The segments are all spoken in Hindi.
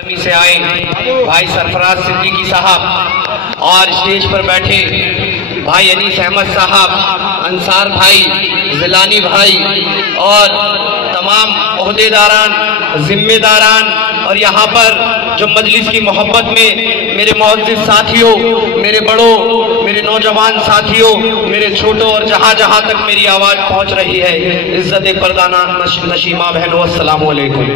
से आए भाई सरफराज सिद्दीकी साहब और स्टेज पर बैठे भाई अनीस अहमद साहब, अंसार भाई, जिलानी भाई और तमाम ओहदेदारान, जिम्मेदारान और यहाँ पर जो मजलिस की मोहब्बत में मेरे मुअज़्ज़िज़ साथियों, मेरे बड़ों, मेरे नौजवान साथियों, मेरे छोटों और जहाँ जहाँ तक मेरी आवाज़ पहुँच रही है, इज्जत परदाना नशीमा बहनों, अस्सलाम वालेकुम।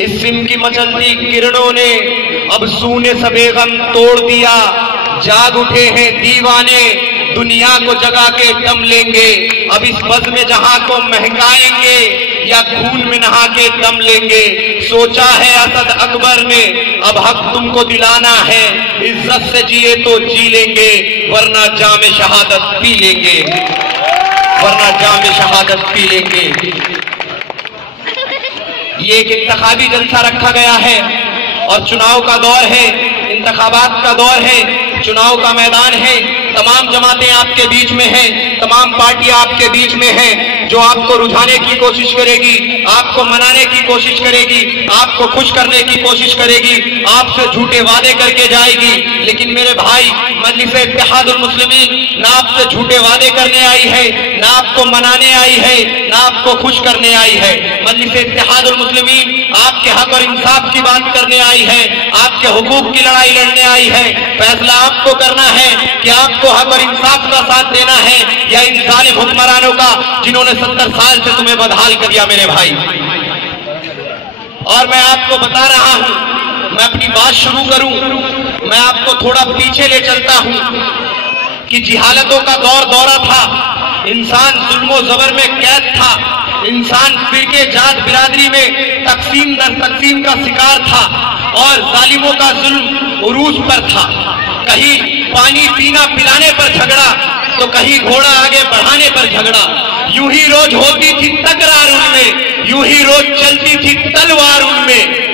इस सिम की मचलती किरणों ने अब सूने सबे गम तोड़ दिया, जाग उठे हैं दीवाने, दुनिया को जगा के दम लेंगे। अब इस बज़ में जहां को महकाएंगे या खून में नहा के दम लेंगे। सोचा है असद अकबर ने अब हक तुमको दिलाना है, इज्जत से जिए तो जी लेंगे वरना जाम शहादत पी लेंगे, वरना जाम शहादत पी लेंगे। ये एक इंतखाबी जलसा रखा गया है और चुनाव का दौर है, इंतखाबात का दौर है, चुनाव का मैदान है। तमाम जमातें आपके बीच में हैं, तमाम पार्टियां आपके बीच में हैं, जो आपको रुझाने की कोशिश करेगी, आपको मनाने की कोशिश करेगी, आपको खुश करने की कोशिश करेगी, आपसे झूठे वादे करके जाएगी। लेकिन मेरे भाई, मजलिस इत्तेहादुल मुस्लिमीन ना आपसे झूठे वादे करने आई है, ना आपको मनाने आई है, ना आपको खुश करने आई है। मजलिस इत्तेहादुल मुस्लिमीन आपके हक और इंसाफ की बात करने आई है, आपके हुकूक की लड़ाई लड़ने आई है। फैसला आपको करना है कि आपको हक और इंसाफ का साथ देना है या इन जालिम हुक्मरानों का, जिन्होंने 70 साल से तुम्हें बदहाल कर दिया मेरे भाई। और मैं आपको बता रहा हूं, मैं अपनी बात शुरू करूं, मैं आपको थोड़ा पीछे ले चलता हूं कि जिहालतों का दौरा था, इंसान जुल्मो जबर में कैद था, इंसान फिरके जात बिरादरी में तकसीम दर तकसीम का शिकार था और जालिमों का जुल्म उरूज पर था। कहीं पानी पीना पिलाने पर झगड़ा तो कहीं घोड़ा आगे बढ़ाने पर झगड़ा। यूं ही रोज होती थी तकरार उनमें, यूं ही रोज चलती थी तलवार उनमें।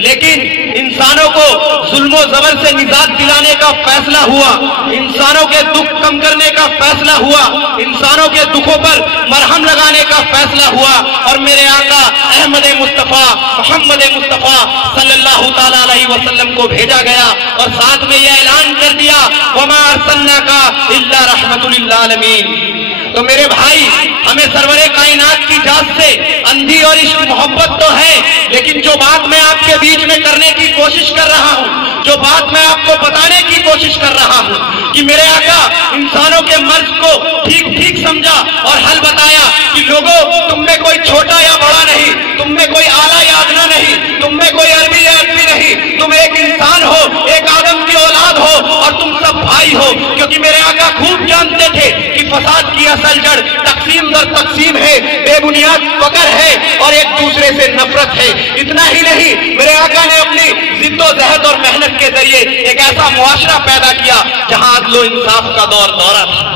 लेकिन इंसानों को जुल्मो जबर से निजात दिलाने का फैसला हुआ, इंसानों के दुख कम करने का फैसला हुआ, इंसानों के दुखों पर मरहम लगाने का फैसला हुआ और मेरे आका अहमद मुस्तफा मोहम्मद मुस्तफा सल्लल्लाहु ताला अलैहि वसल्लम को भेजा गया और साथ में यह ऐलान कर दिया, वमा अरसलनाका इल्ला रहमतुल लिल आलमीन। तो मेरे भाई, हमें सरवरे कायनात की जात से अंधी और इश्क मोहब्बत तो है, लेकिन जो बात मैं आपके बीच में करने की कोशिश कर रहा हूं, जो बात मैं आपको बताने की कोशिश कर रहा हूं कि मेरे आका इंसानों के मर्ज को ठीक ठीक समझा और हल बताया कि लोगों, तुम में कोई छोटा या बड़ा नहीं, तुम में कोई आला या अदना नहीं, तुम में कोई अरबी या अरबी नहीं, तुम एक इंसान हो, एक आदम की औलाद हो और तुम सब भाई हो। क्योंकि मेरे आका खूब जानते थे कि फसाद की असल जड़ तकसीम दर तकसीम है, बेबुनियाद फकर है और एक दूसरे से नफरत है। इतना ही नहीं, मेरे आका ने अपनी जिद्दोजहद और मेहनत के जरिए एक ऐसा मुआशरा पैदा किया जहां अदलो इंसाफ का दौरा था।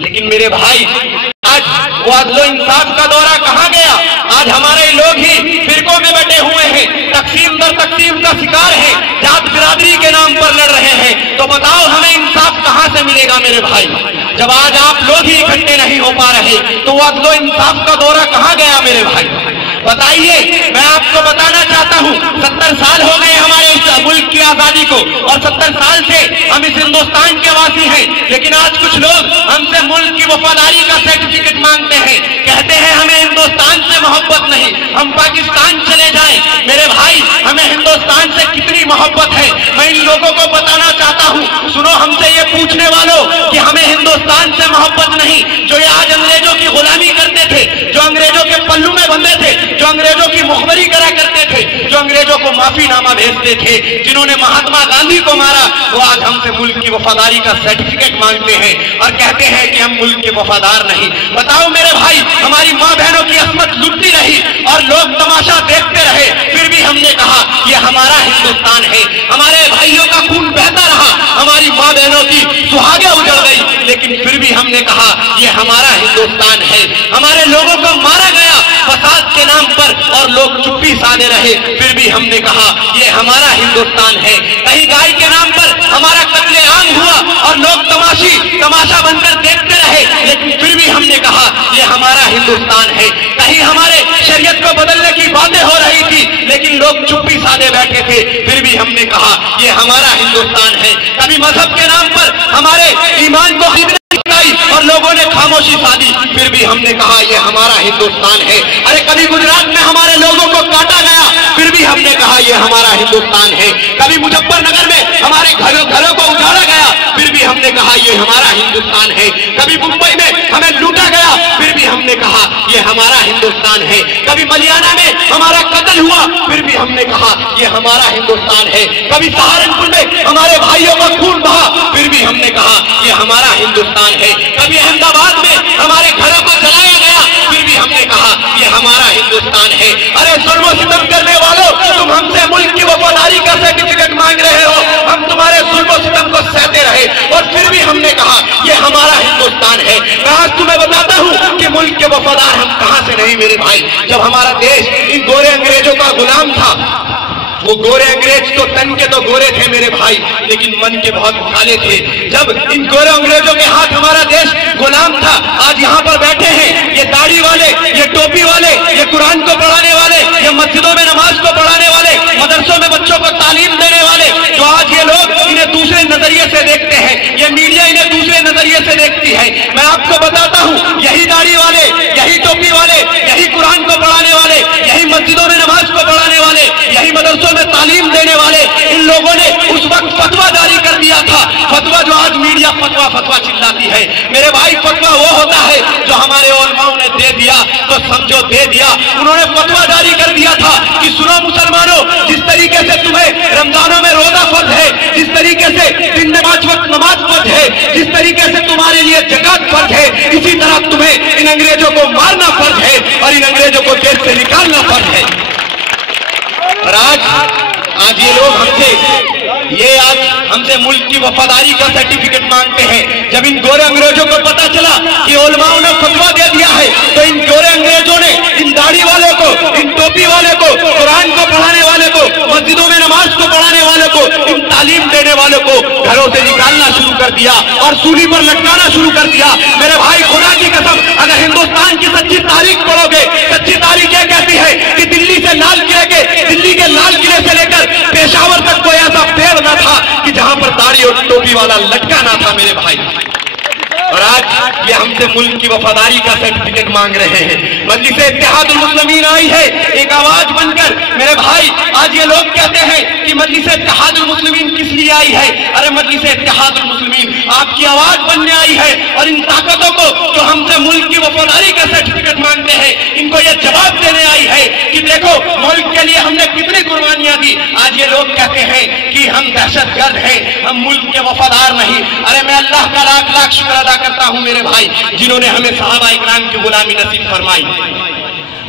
लेकिन मेरे भाई, आज वो अदलो इंसाफ का दौरा कहां गया? आज हमारे लोग ही फिरकों में बटे हुए हैं, तकसीम दर तकसीम का शिकार है, जात बिरादरी के नाम पर लड़ रहे हैं। तो बताओ, हमें इंसाफ कहां से मिलेगा मेरे भाई? जब आज आप लोग ही इकट्ठे नहीं हो पा रहे तो वो अदलो इंसाफ का दौरा कहां गया मेरे भाई? बताइए। मैं आपको बताना चाहता हूं, 70 साल हो गए हमारे इस मुल्क की आजादी को और 70 साल से हम इस हिंदुस्तान के वासी हैं। लेकिन आज कुछ लोग हमसे मुल्क की वफादारी का सर्टिफिकेट मांगते हैं, कहते हैं हमें हिंदुस्तान से मोहब्बत नहीं, हम पाकिस्तान चले जाएं। मेरे भाई, हमें हिंदुस्तान से कितनी मोहब्बत है मैं इन लोगों को बताना चाहता हूं। सुनो, हमसे ये पूछने वालों कि हमें हिंदुस्तान से मोहब्बत नहीं, जो ये आज अंग्रेजों की गुलामी करते थे, जो अंग्रेजों के पल्लू में बंधे थे, जो अंग्रेजों की मुखबरी करा करते थे, जो अंग्रेजों को माफीनामा भेजते थे, जिन्होंने महात्मा गांधी को मारा, वो आज हमसे मुल्क की वफादारी का सर्टिफिकेट मांगते हैं और कहते हैं कि हम मुल्क के वफादार नहीं। बताओ मेरे भाई, हमारी माँ बहनों की अस्मत लुटती रही और लोग तमाशा देखते रहे, फिर भी हमने कहा ये हमारा हिंदुस्तान है। हमारे भाइयों का खून बहता रहा, हमारी माँ बहनों की सुहागे उजड़ गई, लेकिन फिर भी हमने कहा ये हमारा हिंदुस्तान है। हमारे लोगों को मारा गया फसाद के नाम पर और लोग चुप्पी साधे रहे, फिर भी हमने कहा ये हमारा हिंदुस्तान है। कहीं गाय के नाम पर हमारा कत्लेआम हुआ और लोग तमाशा बनकर देखते रहे, लेकिन फिर भी हमने कहा ये हमारा हिंदुस्तान है। कहीं हमारे शरीयत को बदलने की बातें हो रही थी, लेकिन लोग लोग चुप्पी साधे बैठे थे, फिर भी हमने कहा ये हमारा हिंदुस्तान है। कभी मजहब के नाम पर हमारे ईमान को और लोगों ने खामोशी साधी, फिर भी हमने कहा यह हमारा हिंदुस्तान है। अरे कभी गुजरात में हमारे लोगों को काटा गया, फिर भी हमने कहा यह हमारा हिंदुस्तान है। कभी मुजफ्फरनगर में हमारे घरों को उजाड़ा गया, फिर भी हमने कहा यह हमारा हिंदुस्तान है। कभी मुंबई में हमें लूटा गया, फिर भी हमने कहा यह हमारा हिंदुस्तान है। कभी मलियाना में हमारा कत्ल हुआ, फिर भी हमने कहा यह हमारा हिंदुस्तान है। कभी सहारनपुर में हमारे भाइयों का खून बहा, फिर भी हमने कहा यह हमारा हिंदुस्तान है। कभी अहमदाबाद में हमारे घरों को जलाया गया, फिर भी हमने कहा यह हमारा हिंदुस्तान है। अरे जुल्म सितम करने वालों, तुम हमसे मुल्क की वफादारी का सर्टिफिकेट मांग रहे हो, हम तुम्हारे जुल्म सितम को सहते रहे और फिर भी हमने कहा यह हमारा हिंदुस्तान है। मैं आज तुम्हें बताता हूं कि मुल्क के वफादार हम कहां से नहीं मेरे भाई। जब हमारा देश इन गोरे अंग्रेजों का गुलाम था, वो गोरे अंग्रेज तो तन के तो गोरे थे मेरे भाई, लेकिन मन के बहुत काले थे। जब इन गोरे अंग्रेजों के हाथ हमारा देश गुलाम था, आज यहाँ पर बैठे हैं ये दाढ़ी वाले, ये टोपी वाले, ये कुरान को पढ़ाने वाले, ये मस्जिदों में नमाज को पढ़ाने वाले, मदरसों में बच्चों को तालीम देने वाले, जो आज ये लोग इन्हें दूसरे नजरिए से देखते हैं, ये मीडिया इन्हें दूसरे नजरिए से देखती है। मैं आपको बताता हूँ, यही दाढ़ी वाले, यही टोपी वाले, यही कुरान को पढ़ाने वाले, यही मस्जिदों में नमाज को पढ़ाने वाले, यही मदरसों में तालीम देने वाले, इन लोगों ने उस वक्त फतवा जारी कर दिया था। फतवा जो आज मीडिया फतवा फतवा चिल्लाती है, मेरे भाई फतवा वो होता है जो हमारे उलमाओं ने दे दिया तो समझो दे दिया। उन्होंने फतवा जारी कर दिया था कि सुनो मुसलमानों, जिस तरीके से तुम्हें रमजानों में रोजा फर्ज है, जिस तरीके से दिन में 5 वक्त नमाज फर्ज है, जिस तरीके से तुम्हारे लिए ज़कात फर्ज है, इसी तरह तुम्हें इन अंग्रेजों को मारना फर्ज है और इन अंग्रेजों को देश से निकालना फर्ज है। और आज ये लोग हमसे मुल्क की वफादारी का सर्टिफिकेट मांगते हैं। जब इन गोरे अंग्रेजों को पता चला कि उलमाओं ने फतवा दे दिया है, तो इन गोरे अंग्रेजों ने इन दाढ़ी वाले को, इन टोपी वाले को, कुरान को पढ़ाने वाले को, मस्जिदों में नमाज को पढ़ाने वाले को, इन तालीम देने वाले को घरों से निकालना शुरू कर दिया और सूली पर लटकाना शुरू कर दिया। मेरे भाई खुदा की कसम, अगर हिंदुस्तान की सच्ची तारीख पढ़ोगे, सच्ची तारीख यह कहती है कि दिल्ली के लाल किले से लेकर पेशावर तक कोई ऐसा पेड़ न था कि जहां पर दाढ़ी और टोपी वाला लटका ना था मेरे भाई। और आज ये हमसे मुल्क की वफादारी का सर्टिफिकेट मांग रहे हैं। मजलिस इत्तेहादुल मुस्लिमीन आई है एक आवाज बनकर। मेरे भाई आज ये लोग कहते हैं कि मजलिस इत्तेहादुल मुस्लिमीन किस लिए आई है। अरे मजलिस इत्तेहादुल मुस्लिमीन आपकी आवाज बनने आई है और इन ताकतों को जो हमसे मुल्क की वफादारी का सर्टिफिकेट मांगते हैं, इनको ये जवाब देने आई है कि देखो मुल्क के लिए हमने कितनी कुर्बानियां दी। आज ये लोग कहते हैं कि हम दहशतगर्द हैं, हम मुल्क के वफादार नहीं। अरे मैं अल्लाह का लाख लाख शुक्र अदा करता हूं मेरे भाई, जिन्होंने हमें सहाबा इकराम की गुलामी नसीब फरमाई।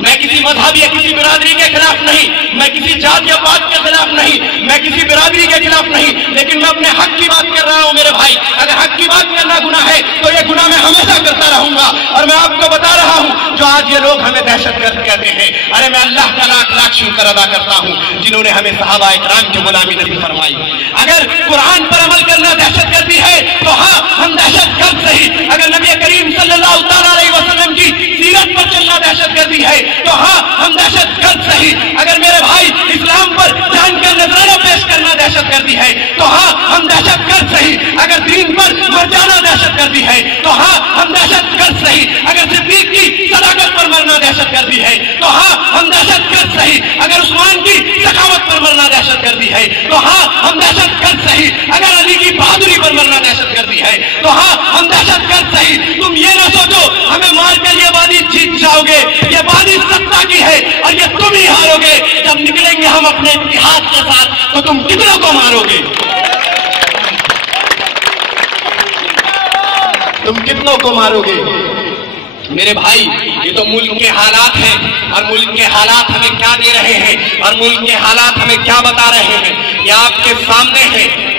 मैं किसी मजहब या किसी बिरादरी के खिलाफ नहीं, मैं किसी जात या पात के खिलाफ नहीं, मैं किसी बिरादरी के खिलाफ नहीं, लेकिन मैं अपने हक की बात कर रहा हूं मेरे भाई। अगर हक की बात करना गुनाह है तो यह गुनाह मैं हमेशा करता रहूंगा। और मैं आपको बता रहा हूं जो आज ये लोग हमें दहशतगर्द कहते हैं, अरे मैं अल्लाह का लाख लाख शुक्र अदा करता हूं जिन्होंने हमें सहाबा इकराम की गुलामी नसीब फरमाई। अगर कुरान पर अमल करना दहशतगर्दी है तो हाँ, हम दहशतगर्द सही। अगर नबी करीम सल्लल्लाहु अलैहि वसल्लम की सीरत पर चलना दहशतगर्दी है तो हाँ, हम दहशतगर्द सही। अगर मेरे भाई इस्लाम पर जानकर नजराना पेश करना दहशतगर्दी है तो हाँ, हम दहशतगर्द सही। अगर दीन पर मर जाना दहशतगर्दी है तो हाँ, हम दहशतगर्द सही। अगर सिद्दीक की सदाकत पर मरना दहशतगर्दी है तो हाँ, हम दहशतगर्द सही। अगर उस्मान की सखावत पर मरना दहशतगर्दी है तो हाँ, हम दहशतगर्द सही। अगर अली की बहादुरी पर मरना दहशतगर्दी है तो हाँ, हम दहशतगर्द सही। तुम ये ना सोचो हमें मारकर ये वादी जीत जाओगे, ये वादी सत्ता की है और ये तुम ही हारोगे। जब निकलेंगे हम अपने इतिहास के साथ तो तुम कितनों को मारोगे, तुम कितनों को मारोगे। मेरे भाई ये तो मुल्क के हालात हैं और मुल्क के हालात हमें क्या दे रहे हैं और मुल्क के हालात हमें क्या बता रहे हैं, ये आपके सामने है।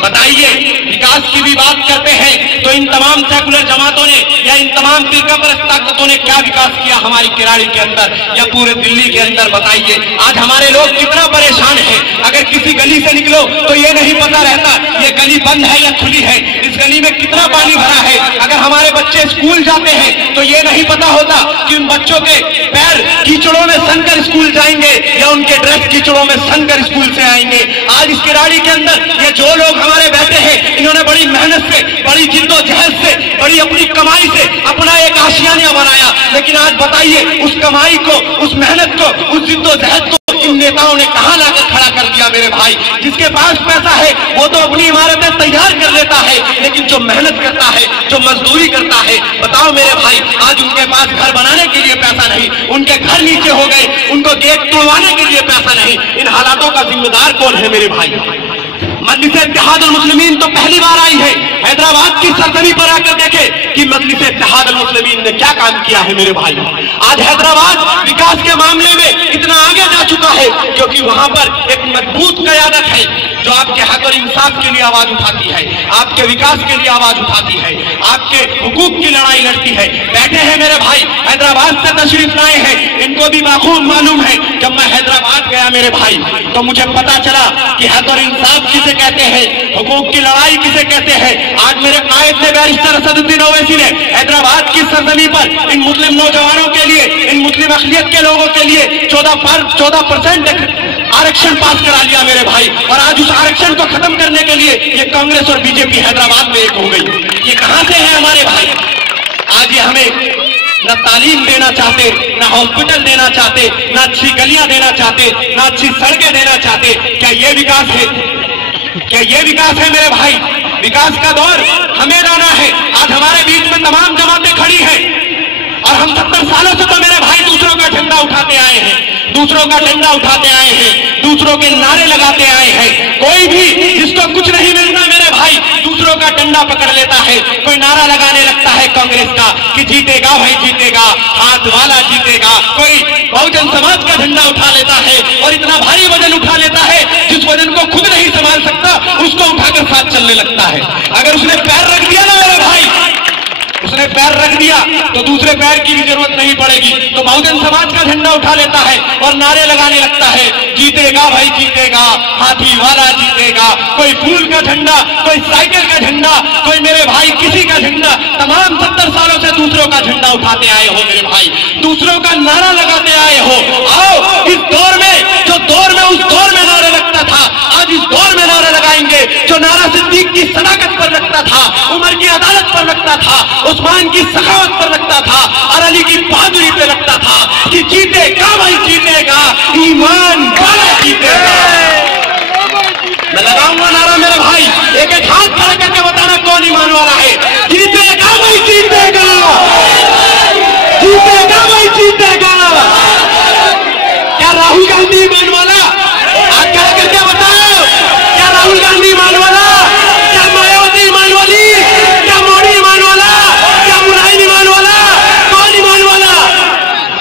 बताइए, विकास की भी बात करते हैं तो इन तमाम सेकुलर जमातों ने या इन तमाम फिरका परस्त ताकतों ने क्या विकास किया हमारी किराड़ी के अंदर या पूरे दिल्ली के अंदर। बताइए आज हमारे लोग कितना परेशान हैं, अगर किसी गली से निकलो तो ये नहीं पता रहता ये गली बंद है या खुली है, इस गली में कितना पानी भरा है। अगर हमारे बच्चे स्कूल जाते हैं तो ये नहीं पता होता कि उन बच्चों के पैर कीचड़ों में सनकर स्कूल जाएंगे या उनके ड्रेस कीचड़ों में सनकर स्कूल से आएंगे। आज इस किराड़ी के अंदर ये जो लोग हमारे बैठे हैं, इन्होंने बड़ी मेहनत से, बड़ी जिद्दोजहद से, बड़ी अपनी कमाई से अपना एक आशियाना बनाया। लेकिन आज बताइए उस कमाई को, उस मेहनत को, उस जिद्दोजहद को इन नेताओं ने कहां लाकर खड़ा कर दिया मेरे भाई। जिसके पास पैसा है वो तो अपनी इमारतें तैयार कर लेता है, लेकिन जो मेहनत करता है, जो मजदूरी करता है, बताओ मेरे भाई, आज उनके पास घर बनाने के लिए पैसा नहीं, उनके घर नीचे हो गए, उनको गेट तोड़वाने के लिए पैसा नहीं। इन हालातों का जिम्मेदार कौन है मेरे भाई? मजलिस इत्तेहादुल मुस्लिमीन तो पहली बार आई है। हैदराबाद की सरजमी पर आकर देखे कि मजलिस इत्तेहादुल मुस्लिमीन ने क्या काम किया है मेरे भाई। आज हैदराबाद विकास के मामले में इतना आगे जा चुका है क्योंकि वहां पर एक मजबूत क़यादत है जो आपके हक और इंसाफ के लिए आवाज उठाती है, आपके विकास के लिए आवाज उठाती है, आपके हुकूक की लड़ाई लड़ती है। बैठे हैं मेरे भाई, हैदराबाद से तशरीफ लाए हैं, इनको भी बाखूब मालूम है। जब मैं हैदराबाद गया मेरे भाई तो मुझे पता चला कि हक और इंसाफ किसे कहते हैं, हुकूक की लड़ाई किसे कहते हैं। आज मेरे कायद ने बैरिस्टर असदुद्दीन ओवैसी ने हैदराबाद की सरजमी पर इन मुस्लिम नौजवानों के लिए, इन मुस्लिम अक़लियत के लोगों के लिए 14% आरक्षण पास करा लिया मेरे भाई। और आज उस आरक्षण को खत्म करने के लिए ये कांग्रेस और बीजेपी हैदराबाद में एक हो गई। ये कहां से है हमारे भाई? आज ये हमें न तालीम देना चाहते, न हॉस्पिटल देना चाहते, न अच्छी गलियां देना चाहते, न अच्छी सड़कें देना चाहते। क्या ये विकास है? क्या ये विकास है मेरे भाई? विकास का दौर हमें लाना है। आज हमारे बीच में तमाम जमातें खड़ी हैं और हम 70 सालों से तो मेरे भाई दूसरों का झंडा उठाते आए हैं, दूसरों का झंडा उठाते आए हैं, दूसरों के नारे लगाते आए हैं। कोई भी जिसको कुछ नहीं मिलता मेरे भाई दूसरों का डंडा पकड़ लेता है, कोई नारा लगाने लगता है कांग्रेस का कि जीतेगा भाई जीतेगा, हाथ वाला जीतेगा। कोई बहुजन समाज का झंडा उठा लेता है और इतना भारी वजन उठा लेता है जिस वजन को खुद नहीं संभाल सकता उसको उठाकर साथ चलने लगता है। अगर उसने पैर रख दिया ना मेरे भाई, उसने पैर रख दिया तो दूसरे पैर की भी जरूरत नहीं पड़ेगी। तो बहुजन समाज का झंडा उठा लेता है और नारे लगाने लगता है जीतेगा भाई जीतेगा, हाथी वाला जीतेगा। कोई फूल का झंडा, कोई साइकिल का झंडा, कोई मेरे भाई किसी का झंडा। तमाम 70 सालों से दूसरों का झंडा उठाते आए हो मेरे भाई, दूसरों का नारा लगाते आए हो। आओ इस दौर में, जो दौर में उस दौर में नारे लगता था, आज इस दौर में नारे लगाएंगे। जो नारा सिद्दीक की सदाकत पर लगता था, उमर की अदालत पर लगता था, उस्मान की सखावत पर लगता था और अली की बहादुरी पे लगता था कि जीतेगा भाई जीतेगा, ईमान वाला जीतेगा। मैं लगाऊंगा नारा मेरे भाई, एक एक हाथ खड़ा करके बताना कौन ईमान वाला है। जीतेगा भाई जीतेगा, जीतेगा भाई जीतेगा। क्या राहुल गांधी ईमान वाला? हाथ खड़ा करके बताओ, क्या राहुल गांधी ईमान वाला? क्या मायावती ईमान वाली? क्या मोदी ईमान वाला? क्या मुलायम ईमान वाला? कौन ईमान वाला?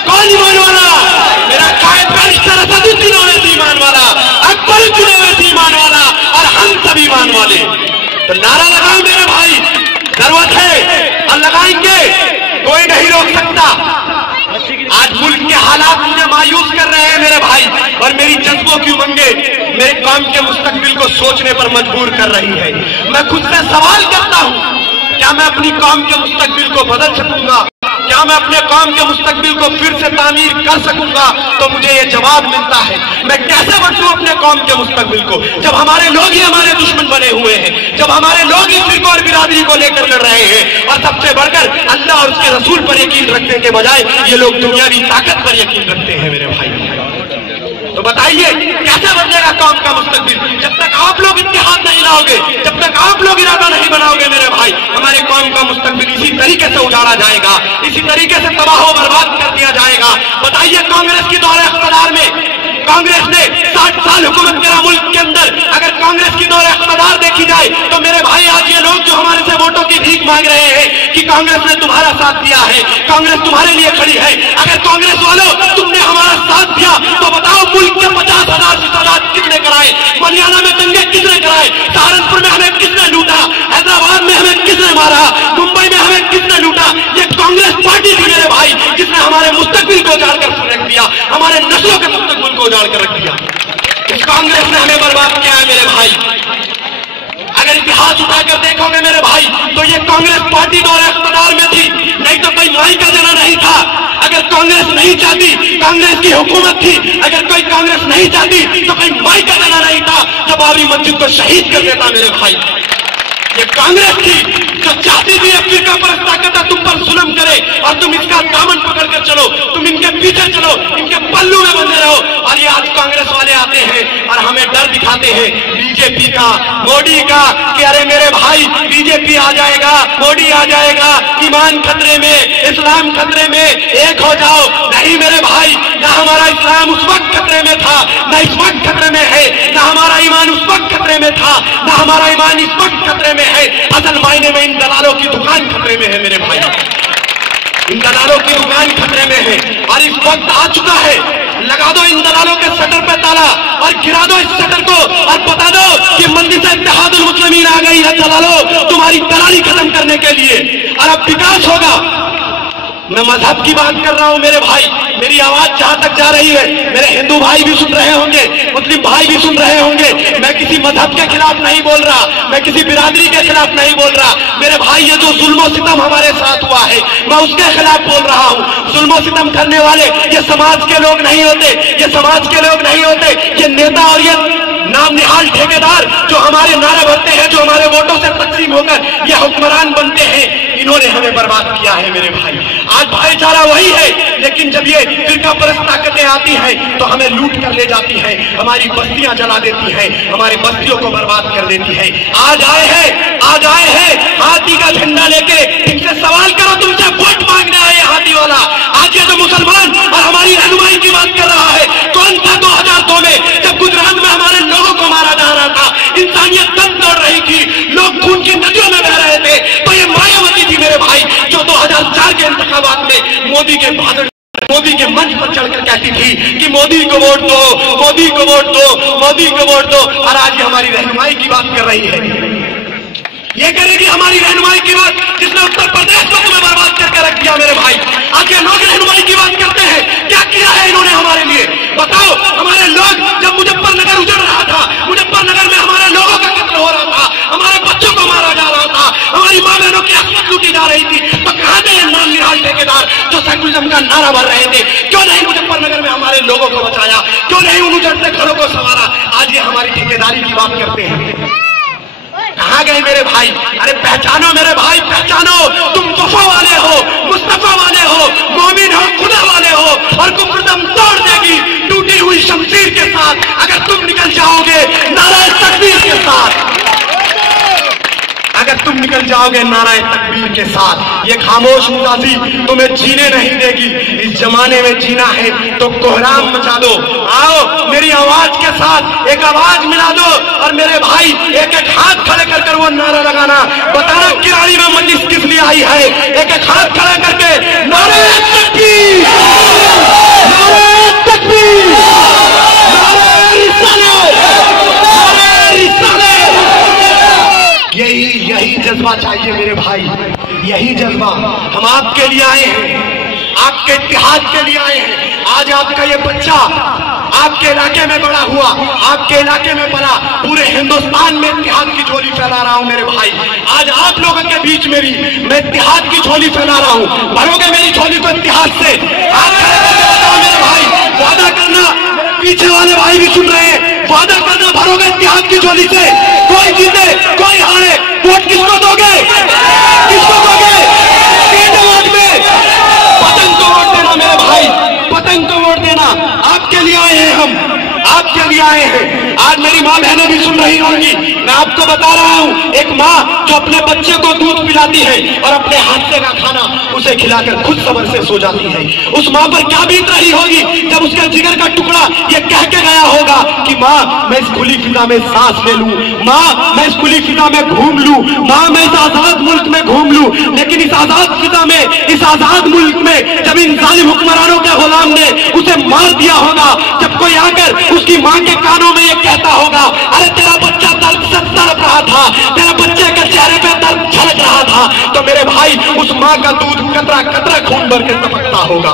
कौन ईमान वाला? मेरा कायद बैरिस्टर असदुद्दीन ओवैसी ईमान वाला, अकबरुद्दीन ओवैसी ईमान वाला और हम सब ईमान वाले। तो नारा लगाओ मेरे भाई, जरूरत है और लगाएंगे, कोई नहीं रोक सकता। आज मुल्क के हालात मुझे मायूस कर रहे हैं मेरे भाई और मेरी जज्बों की उमंगें मेरे कौम के मुस्तकबिल को सोचने पर मजबूर कर रही है। मैं खुद से सवाल करता हूं, क्या मैं अपनी कौम के मुस्तकबिल को बदल सकूंगा? क्या मैं अपने कौम के मुस्तकबिल को फिर से तामीर कर सकूंगा? तो मुझे ये जवाब मिलता है, मैं कैसे बदलूं अपने कौम के मुस्तकबिल को जब हमारे लोग ही हमारे दुश्मन बने हुए हैं, जब हमारे लोग ही फिरकों और बिरादरी को लेकर लड़ रहे हैं और सबसे बढ़कर अल्लाह और उसके रसूल पर यकीन रखने के बजाय ये लोग दुनियावी ताकत पर यकीन रखते हैं मेरे भाई। तो बताइए कैसे बदलेगा कौम का मुस्तकबिल? जब तक आप लोग इत्तेहाद नहीं लाओगे, जब तक आप लोग इरादा नहीं बनाओगे मेरे भाई, हमारे कौम का मुस्तकबिल इसी तरीके से उजाड़ा जाएगा, इसी तरीके से तबाह व बर्बाद कर दिया जाएगा। बताइए कांग्रेस की दौरे इख्तियार में कांग्रेस ने 60 साल हुकूमत करा मुल्क के अंदर। अगर कांग्रेस की दौरे इख्तियार देखी जाए तो मेरे भाई आज ये लोग जो हमारे से वोटों की भीख मांग रहे हैं कि कांग्रेस ने तुम्हारा साथ दिया है, कांग्रेस तुम्हारे लिए खड़ी है। अगर कांग्रेस वालों तुमने हमारा साथ दिया तो बताओ मुल्क के 50,000 फसादात किसने कराए? मलियाना में दंगे किसने कराए? सहारनपुर में हमें किसने लूटा? हैदराबाद में हमें किसने मारा? मुंबई में हमें किसने लूटा? ये कांग्रेस पार्टी थी मेरे भाई जिसने हमारे मुस्तकबिल को उजाड़ कर रख दिया, हमारे नस्लों के मुस्तकबिल को उजाड़ कर रख दिया। इस कांग्रेस ने हमें बर्बाद किया है मेरे भाई। अगर इतिहास उठाकर देखोगे मेरे भाई तो ये कांग्रेस पार्टी दौर इख्तियार में थी, नहीं तो कोई माई का देना नहीं था। अगर कांग्रेस नहीं चाहती, कांग्रेस की हुकूमत थी, अगर कोई कांग्रेस नहीं चाहती तो कोई माई का देना नहीं था जो बाबरी मस्जिद को शहीद कर देता मेरे भाई। ये कांग्रेस थी जो चाहती थी फिरका परस्त ताकत तुम पर जुल्म करे और तुम इसका दामन पकड़ कर चलो, तुम इनके पीछे चलो, इनके पल्लू में बंधे रहो। और ये आज कांग्रेस वाले आते हैं और हमें डर दिखाते हैं बीजेपी का, मोदी का, कि अरे मेरे भाई बीजेपी आ जाएगा, मोदी आ जाएगा, ईमान खतरे में, इस्लाम खतरे में, एक हो जाओ। नहीं मेरे भाई, ना हमारा इस्लाम उस वक्त खतरे में था, ना इस वक्त खतरे में है, ना हमारा ईमान उस वक्त खतरे में था, ना हमारा ईमान इस वक्त खतरे में है। असल मायने में इन दलालों की दुकान खतरे में है मेरे भाई, इन दलालों की दुकान खतरे में है। और इस वक्त आ चुका है, लगा दो इन दलालों के शटर पे ताला और गिरा दो इस शटर को और बता दो कि मजलिस इत्तेहादुल मुस्लिमीन आ गई है दलालों तुम्हारी दलाली खत्म करने के लिए, और अब विकास होगा। मैं मजहब की बात कर रहा हूं मेरे भाई, मेरी आवाज जहां तक जा रही है मेरे हिंदू भाई भी सुन रहे होंगे, मुस्लिम भाई भी सुन रहे होंगे। मैं किसी मजहब के खिलाफ नहीं बोल रहा, मैं किसी बिरादरी के खिलाफ नहीं बोल रहा मेरे भाई। ये जो जुल्म सितम हमारे साथ हुआ है मैं उसके खिलाफ बोल रहा हूं। जुल्म सितम करने वाले ये समाज के लोग नहीं होते, ये समाज के लोग नहीं होते, ये नेता और ये नाम निहाल ठेकेदार जो हमारे नारे भरते हैं, जो हमारे वोटों से तकसीम होकर ये हुक्मरान बनते हैं, इन्होंने हमें बर्बाद किया है मेरे भाई। आज भाईचारा वही है, लेकिन जब ये फिरका परस्त ताकतें आती हैं तो हमें लूट कर ले जाती हैं, हमारी बस्तियां जला देती हैं, हमारी बस्तियों को बर्बाद कर देती हैं। आज आए हैं हाथी का झंडा लेके, इनसे सवाल करो तुमसे वोट मांगने आए हाथी वाला। आज ये जो मुसलमान और हमारी रहनुमाई की बात कर रहा है, कौन था 2002 में जब गुजरात में हमारे लोगों को मारा जा रहा था, इंसानियत दम तोड़ रही थी, लोग खून की नदियों में बह रहे थे, तो ये मायावती थी मेरे भाई जो 2004 के इंतखाबात में मोदी के मंच पर चढ़कर कहती थी कि मोदी को वोट दो, मोदी को वोट दो, मोदी को वोट दो। और आज ये हमारी रहनुमाई की बात कर रही है, ये करेगी हमारी रहनुमाई की बात जिसने उत्तर प्रदेश को तुम्हें बर्बाद करके रख दिया मेरे भाई। आज ये लोग रहनुमाई की बात करते हैं, क्या किया है इन्होंने हमारे लिए बताओ। हमारे लोग जब मुजफ्फरनगर उजड़ रहा था, मुजफ्फरनगर में हमारे लोगों का कत्ल हो रहा था, हमारे बच्चों को मारा जा रहा था, हमारी मां बहनों की आत्मा लूटी जा रही थी, तो कहां थे ये नाम निहाल ठेकेदार जो सेकुलरिज्म का नारा भर रहे थे? क्यों नहीं मुजफ्फरनगर में हमारे लोगों को बचाया? क्यों नहीं उन उजड़ते घरों को संवारा? आज ये हमारी ठेकेदारी की बात करते हैं। कहां गए मेरे भाई? अरे पहचानो मेरे भाई, पहचानो, तुम वफा वाले हो, मुस्तफा वाले हो, मोमिन हो, खुदा वाले हो, और कुफ्र दम तोड़ देगी टूटी हुई शमशीर के साथ अगर तुम निकल जाओगे नाराए तकबीर के साथ। अगर तुम निकल जाओगे नाराए तकबीर के साथ, ये खामोश मुताजी तुम्हें जीने नहीं देगी। इस जमाने में जीना है तो कोहराम मचा दो। आओ मेरी आवाज के साथ एक आवाज मिला दो, और मेरे भाई एक एक हाथ खड़े कर कर वो नारा लगाना, बताना किराड़ी में मजलिस किस लिए आई है। एक एक हाथ खड़ा करके नारे तकबीर, नारे तकबीर, नारे रिसालत, नारे रिसालत। यही जज्बा चाहिए मेरे भाई, यही जज्बा। हम आपके लिए आए हैं, आपके इत्तेहाद के लिए आए हैं। आज आपका ये बच्चा आपके इलाके में बड़ा हुआ, आपके इलाके में पला, पूरे हिंदुस्तान में इत्तेहाद की झोली फैला रहा हूं मेरे भाई। आज आप लोगों के बीच में भी मैं इत्तेहाद की झोली फैला रहा हूं। भरोगे मेरी झोली को इत्तेहाद से? आप मेरे भाई वादा करना, पीछे वाले भाई भी सुन रहे हैं, वादा करना भरोगे इत्तेहाद की झोली से? कोई जीते कोई हारे, वोट किसको दोगे? किसको दोगे? वोट में पतंग को वोट देना मेरे भाई, पतंग को वोट देना। आपके लिए आए हैं हम, आपके लिए आए हैं। आज मेरी माँ बहनें भी सुन रही होंगी, मैं आपको बता रहा हूँ, एक माँ जो अपने बच्चे को दूध पिलाती है और अपने हाथ से का खाना उसे खिलाकर खुद सब्र से सो जाती है, उस माँ पर क्या बीत रही होगी जब उसके जिगर का टुकड़ा ये कह के गया होगा कि माँ मैं इस खुली फिजा में सांस ले लूं, माँ मैं इस खुली फिजा में घूम लूं, माँ मैं इस आजाद मुल्क में घूम लूं। लेकिन इस आजाद फिजा में, इस आजाद मुल्क में जब इन जालिम हुक्मरानों के गुलाम ने उसे मार दिया होगा, जब कोई आकर उसकी माँ के कानों में ये कहता होगा, अरे तेरा बच्चा दर्द से तड़प रहा था, तेरे बच्चे के चेहरे पे दर्द झलक रहा था, तो मेरे भाई उस माँ का दूध कतरा कतरा खून भर के टपकता होगा,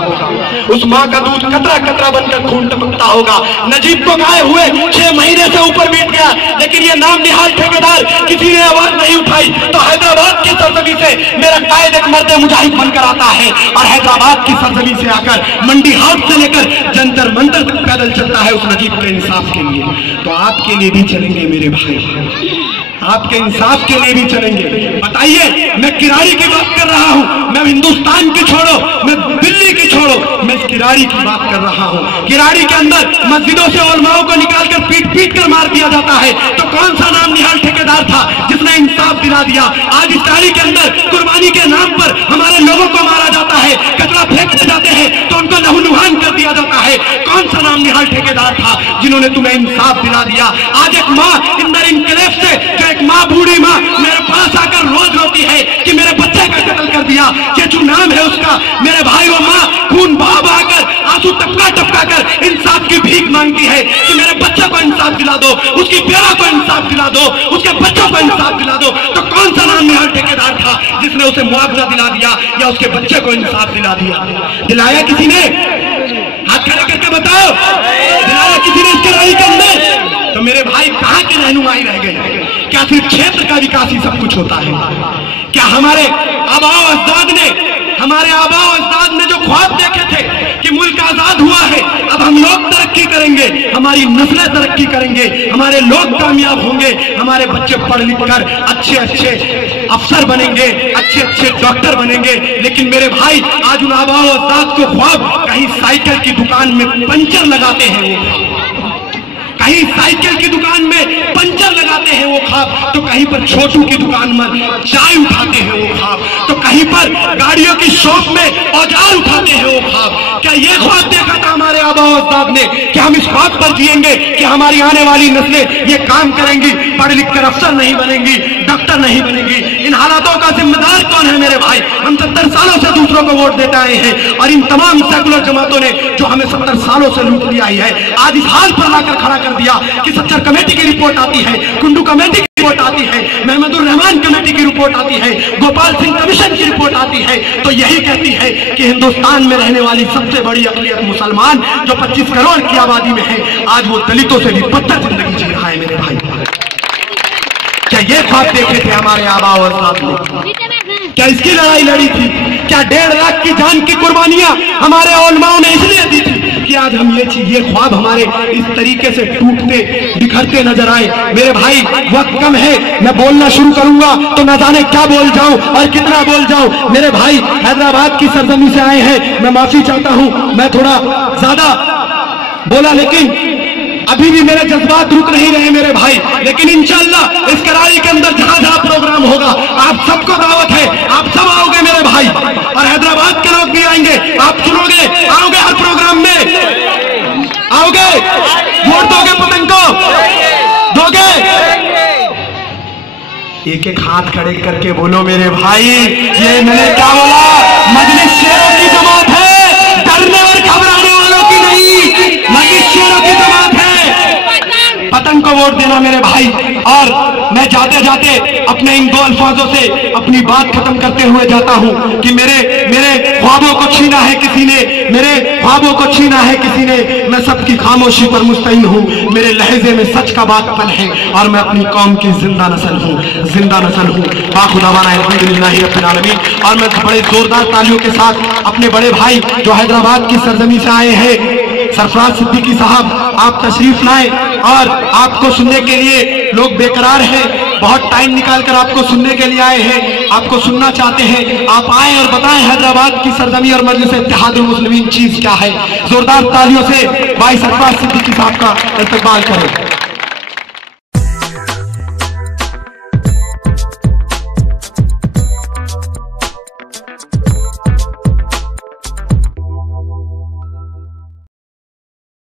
उस माँ का दूध कतरा कतरा बनकर खून टपकता होगा। नजीब को गाए हुए 6 महीने से ऊपर बीत गया, लेकिन ये नाम निहाल ठेकेदार किसी ने आवाज नहीं उठाई। तो हैदराबाद की सरजमी से मेरा कायद एक मर्द मुजाहिद बनकर आता है और हैदराबाद की सरजमी से आकर मंडी हाउस से लेकर जंतर मंतर तक पैदल चलता है उस नजीब के इंसाफ के लिए। तो आपके लिए भी चलेंगे मेरे भाई, आपके इंसाफ के लिए भी चलेंगे। बताइए, मैं किराड़ी की बात कर रहा हूं, मैं हिंदुस्तान की छोड़ो, मैं दिल्ली की छोड़ो, मैं इस किराड़ी की बात कर रहा हूं। किराड़ी के अंदर मस्जिदों से उलमाओं को निकालकर पीट पीट कर मार दिया जाता है। तो कौन सा नाम निहाल ठेकेदार था जिसने इंसाफ दिला दिया? आज इस किराड़ी के अंदर कुर्बानी के नाम पर हमारे लोगों को मारा जाता है, कचरा फेंकते जाते हैं तो उनको लहूलुहान कर दिया जाता है। कौन सा नाम निहाल ठेकेदार था जिन्होंने तुम्हें इंसाफ दिला दिया? आज एक माँ इंदर इनकलाब से, जो एक माँ बूढ़ी माँ मेरे पास आकर रोज रोती है कि मेरे बच्चे का कत्ल कर दिया, ये जो नाम है उसका, मेरे भाई वो माँ खून बहा बहाकर आंसू टपका टपका कर इंसाफ की भीख मांगती है कि मेरे बच्चे को इंसाफ दिला दो, उसकी बेरा को इंसाफ दिला दो, उसके बच्चों को इंसाफ दिला दो। तो कौन सा नाम निहाल ठेकेदार था जिसने उसे मुआवजा दिला दिया या उसके बच्चे को इंसाफ दिला दिया? दिलाया किसी ने? हाथ खड़े करके बताओ, दिलाया किसी ने इस किराड़ी के अंदर? तो मेरे भाई कहां की रहनुमाई रह गई? क्या सिर्फ क्षेत्र का विकास ही सब कुछ होता है? क्या हमारे आबाओ अजदाद ने, हमारे आबाओ अजदाद ने जो ख्वाब देखे थे कि मुल्क आजाद हुआ है, अब हम लोग तरक्की करेंगे, हमारी नस्लें तरक्की करेंगे, हमारे लोग कामयाब होंगे, हमारे बच्चे पढ़ लिख कर अच्छे अच्छे अफसर बनेंगे, अच्छे अच्छे डॉक्टर बनेंगे। लेकिन मेरे भाई आज उन आबाओ अजदाद को ख्वाब कहीं साइकिल की दुकान में पंचर लगाते हैं वो ख्वाब, कहीं साइकिल की दुकान में पंचर लगाते हैं वो ख्वाब, तो कहीं पर छोटू की दुकान में चाय उठाते हैं वो ख्वाब, तो कहीं पर गाड़ियों की शॉप में औजार उठाते हैं वो ख्वाब। क्या ये ख्वाब देखा था हमारे आबाओ अजदाद ने कि हम इस बात पर जिएंगे कि हमारी आने वाली नस्लें ये काम करेंगी, पढ़ लिख कर अफसर नहीं बनेंगी, डॉक्टर नहीं बनेंगी? इन हालातों का जिम्मेदार कौन है मेरे भाई? हम 70 सालों से दूसरों को वोट देते आए हैं और इन तमाम सेकुलर जमातों ने जो हमें 70 सालों से लूट लिया है, आज इस हाल पर लाकर खड़ा कर दिया कि सच्चर कमेटी की रिपोर्ट आती है, कुंडू कमेटी की रिपोर्ट आती है, महमूदुर रहमान कमेटी की रिपोर्ट आती है, गोपाल सिंह कमीशन की रिपोर्ट आती है, तो यही कहती है कि हिंदुस्तान में रहने वाली सबसे बड़ी अक़लियत मुसलमान जो 25 करोड़ की आबादी में है, आज वो दलितों से भी बदतर जिंदगी जी रहा है मेरे भाई। क्या ये ख्वाब देखे थे हमारे आबाओ अजदाद ने? क्या इसकी लड़ाई लड़ी थी? क्या 1.5 लाख की जान की कुर्बानियां हमारे उलमाओं ने इसलिए दी थी कि आज हम ये ख्वाब हमारे इस तरीके से टूटते बिखरते नजर आए? मेरे भाई वक्त कम है, मैं बोलना शुरू करूंगा तो न जाने क्या बोल जाऊं और कितना बोल जाऊं। मेरे भाई हैदराबाद की सरजमी से आए हैं, मैं माफी चाहता हूं, मैं थोड़ा ज्यादा बोला, लेकिन अभी भी मेरे जज्बात रुक नहीं रहे मेरे भाई। लेकिन इंशाअल्लाह इस करारी के अंदर जहां जहां प्रोग्राम होगा आप सबको दावत है, आप सब आओगे मेरे भाई, और हैदराबाद के लोग भी आएंगे, आप सुनोगे, आओगे हर प्रोग्राम में, आओगे, वोट दोगे पतंग को, दोगे? एक एक हाथ खड़े करके बोलो मेरे भाई, ये मैंने क्या बोला? मजलिस शेरों की जमात है, डरने और घबराने वालों की नहीं, मजलिस शेरों की जमात है। पतंग को वोट देना मेरे भाई। और मैं जाते जाते अपने इन 2 अल्फाजों से अपनी बात खत्म करते हुए जाता हूं कि मेरे ख्वाबों को छीना है किसी ने, मेरे ख्वाबों को छीना है किसी ने, मैं सबकी खामोशी पर मुस्तईन हूं, मेरे लहजे में सच का बातपन है और मैं अपनी कौम की जिंदा नस्ल हूं, जिंदा नस्ल हूं। बाखुदावाना अल्हम्दुलिल्लाहि रब्बिल आलमीन। और मैं बड़े जोरदार तालियों के साथ अपने बड़े भाई जो हैदराबाद की सरजमी से आए हैं, सरफराज सिद्दीकी साहब, आप तशरीफ लाए और आपको सुनने के लिए लोग बेकरार हैं, बहुत टाइम निकालकर आपको सुनने के लिए आए हैं, आपको सुनना चाहते हैं। आप आए और बताएं हैदराबाद की सरजमी और मजलिस इत्तेहादुल मुस्लिमीन चीज क्या है। जोरदार तालियों से भाई सरफराज सिद्दीकी साहब का इस्तकबाल करें।